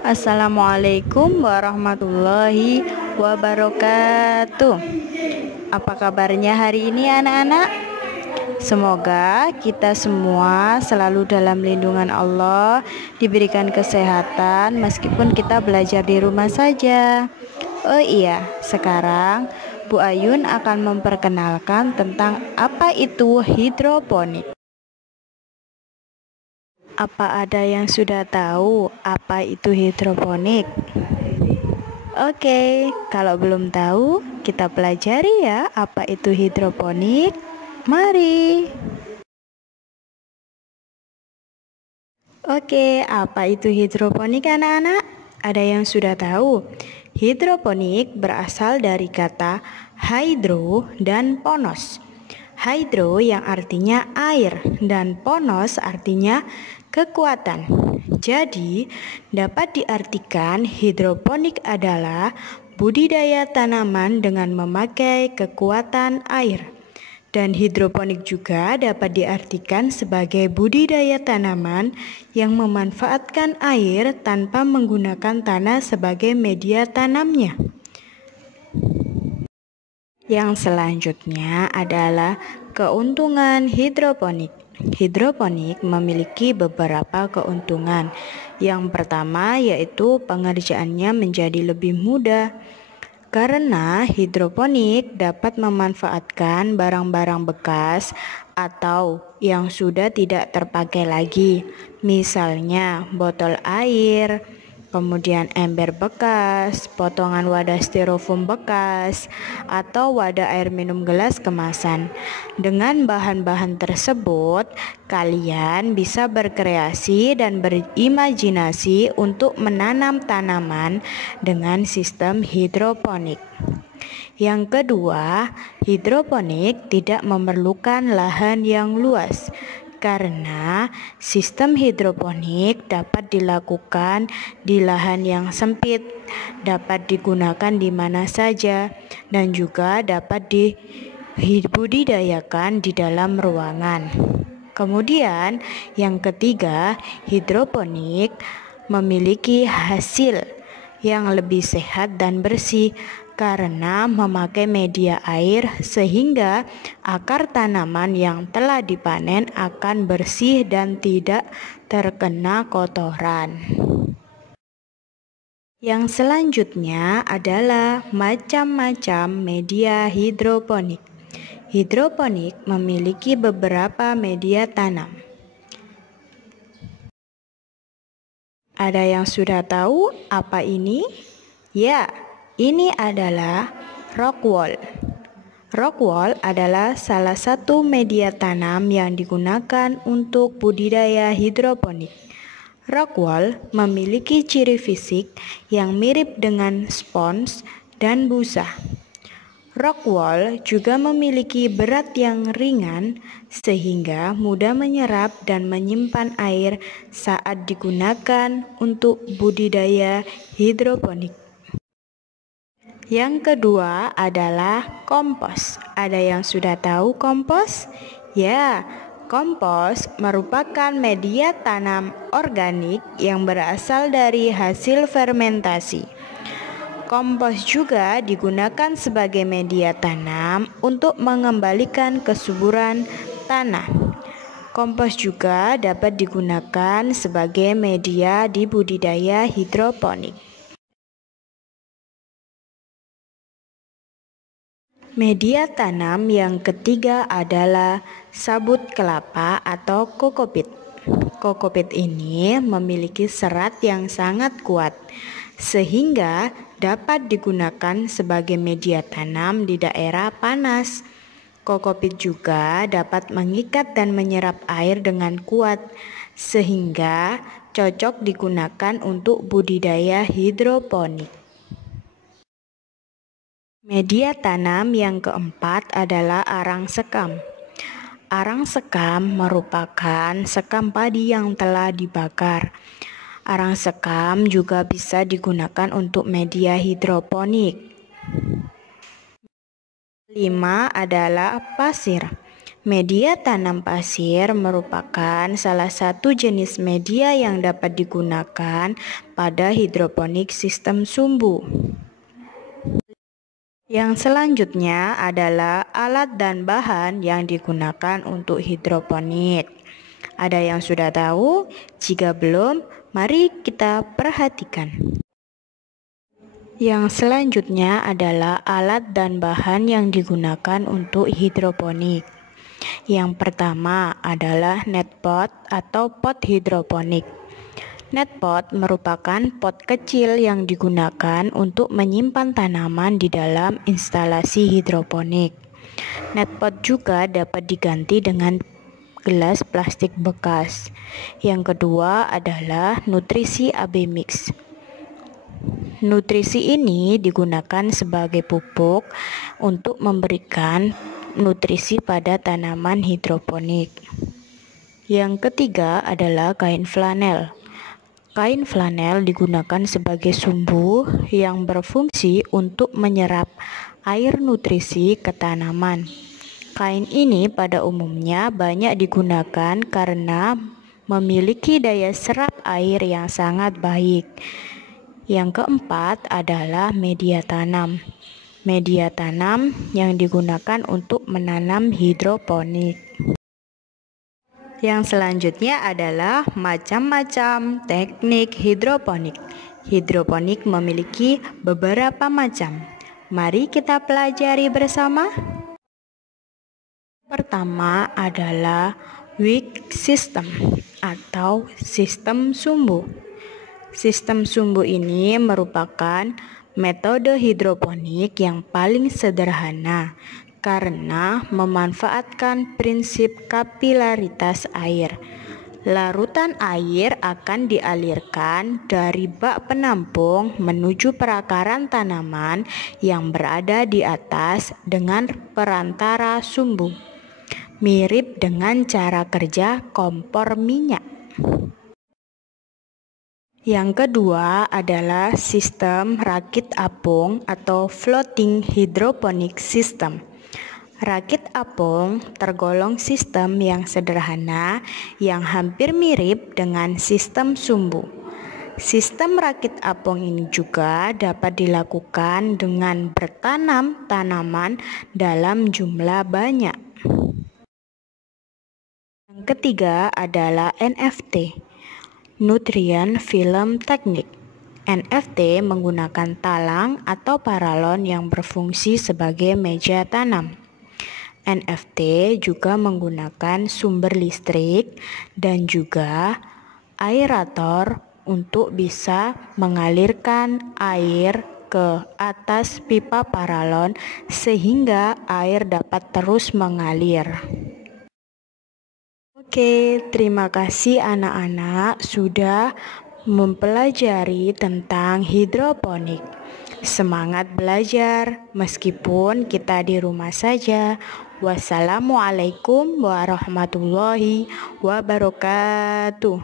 Assalamualaikum warahmatullahi wabarakatuh. Apa kabarnya hari ini anak-anak? Semoga kita semua selalu dalam lindungan Allah, diberikan kesehatan meskipun kita belajar di rumah saja. Oh iya, sekarang Bu Ayun akan memperkenalkan tentang apa itu hidroponik. Apa ada yang sudah tahu apa itu hidroponik? Oke, kalau belum tahu, kita pelajari ya apa itu hidroponik. Mari. Oke, apa itu hidroponik anak-anak? Ada yang sudah tahu? Hidroponik berasal dari kata hydro dan ponos. Hydro yang artinya air dan ponos artinya kekuatan. Jadi, dapat diartikan hidroponik adalah budidaya tanaman dengan memakai kekuatan air. Dan hidroponik juga dapat diartikan sebagai budidaya tanaman yang memanfaatkan air tanpa menggunakan tanah sebagai media tanamnya. Yang selanjutnya adalah keuntungan hidroponik. Hidroponik memiliki beberapa keuntungan. Yang pertama yaitu pengerjaannya menjadi lebih mudah. Karena hidroponik dapat memanfaatkan barang-barang bekas atau yang sudah tidak terpakai lagi. Misalnya botol air, kemudian ember bekas, potongan wadah styrofoam bekas, atau wadah air minum gelas kemasan. Dengan bahan-bahan tersebut, kalian bisa berkreasi dan berimajinasi untuk menanam tanaman dengan sistem hidroponik. Yang kedua, hidroponik tidak memerlukan lahan yang luas. Karena sistem hidroponik dapat dilakukan di lahan yang sempit, dapat digunakan di mana saja, dan juga dapat dibudidayakan di dalam ruangan. Kemudian yang ketiga, hidroponik memiliki hasil yang lebih sehat dan bersih karena memakai media air sehingga akar tanaman yang telah dipanen akan bersih dan tidak terkena kotoran. Yang selanjutnya adalah macam-macam media hidroponik. Hidroponik memiliki beberapa media tanam. Ada yang sudah tahu apa ini? Ya, ini adalah rock wool. Rock wool adalah salah satu media tanam yang digunakan untuk budidaya hidroponik. Rock wool memiliki ciri fisik yang mirip dengan spons dan busa. Rock wool juga memiliki berat yang ringan sehingga mudah menyerap dan menyimpan air saat digunakan untuk budidaya hidroponik. Yang kedua adalah kompos. Ada yang sudah tahu kompos? Ya, kompos merupakan media tanam organik yang berasal dari hasil fermentasi. Kompos juga digunakan sebagai media tanam untuk mengembalikan kesuburan tanah. Kompos juga dapat digunakan sebagai media di budidaya hidroponik. Media tanam yang ketiga adalah sabut kelapa atau kokopit. Kokopit ini memiliki serat yang sangat kuat, sehingga dapat digunakan sebagai media tanam di daerah panas. Kokopit juga dapat mengikat dan menyerap air dengan kuat, sehingga cocok digunakan untuk budidaya hidroponik. Media tanam yang keempat adalah arang sekam. Arang sekam merupakan sekam padi yang telah dibakar. Arang sekam juga bisa digunakan untuk media hidroponik. 5 adalah pasir. Media tanam pasir merupakan salah satu jenis media yang dapat digunakan pada hidroponik sistem sumbu. Yang selanjutnya adalah alat dan bahan yang digunakan untuk hidroponik. Ada yang sudah tahu? Jika belum, mari kita perhatikan. Yang selanjutnya adalah alat dan bahan yang digunakan untuk hidroponik. Yang pertama adalah netpot atau pot hidroponik. Netpot merupakan pot kecil yang digunakan untuk menyimpan tanaman di dalam instalasi hidroponik. Netpot juga dapat diganti dengan gelas plastik bekas. Yang kedua adalah nutrisi AB mix. Nutrisi ini digunakan sebagai pupuk untuk memberikan nutrisi pada tanaman hidroponik. Yang ketiga adalah kain flanel. Kain flanel digunakan sebagai sumbu yang berfungsi untuk menyerap air nutrisi ke tanaman. Kain ini pada umumnya banyak digunakan karena memiliki daya serap air yang sangat baik. Yang keempat adalah media tanam. Media tanam yang digunakan untuk menanam hidroponik. Yang selanjutnya adalah macam-macam teknik hidroponik. Hidroponik memiliki beberapa macam. Mari kita pelajari bersama. Pertama adalah wick system atau sistem sumbu. Sistem sumbu ini merupakan metode hidroponik yang paling sederhana karena memanfaatkan prinsip kapilaritas air. Larutan air akan dialirkan dari bak penampung menuju perakaran tanaman yang berada di atas dengan perantara sumbu. Mirip dengan cara kerja kompor minyak. Yang kedua adalah sistem rakit apung atau floating hydroponic system. Rakit apung tergolong sistem yang sederhana yang hampir mirip dengan sistem sumbu. Sistem rakit apung ini juga dapat dilakukan dengan bertanam tanaman dalam jumlah banyak. Yang ketiga adalah NFT. Nutrient Film Technique. NFT menggunakan talang atau paralon yang berfungsi sebagai meja tanam. NFT juga menggunakan sumber listrik dan juga aerator untuk bisa mengalirkan air ke atas pipa paralon sehingga air dapat terus mengalir. Oke, terima kasih anak-anak sudah mempelajari tentang hidroponik. Semangat belajar meskipun kita di rumah saja. Wassalamualaikum warahmatullahi wabarakatuh.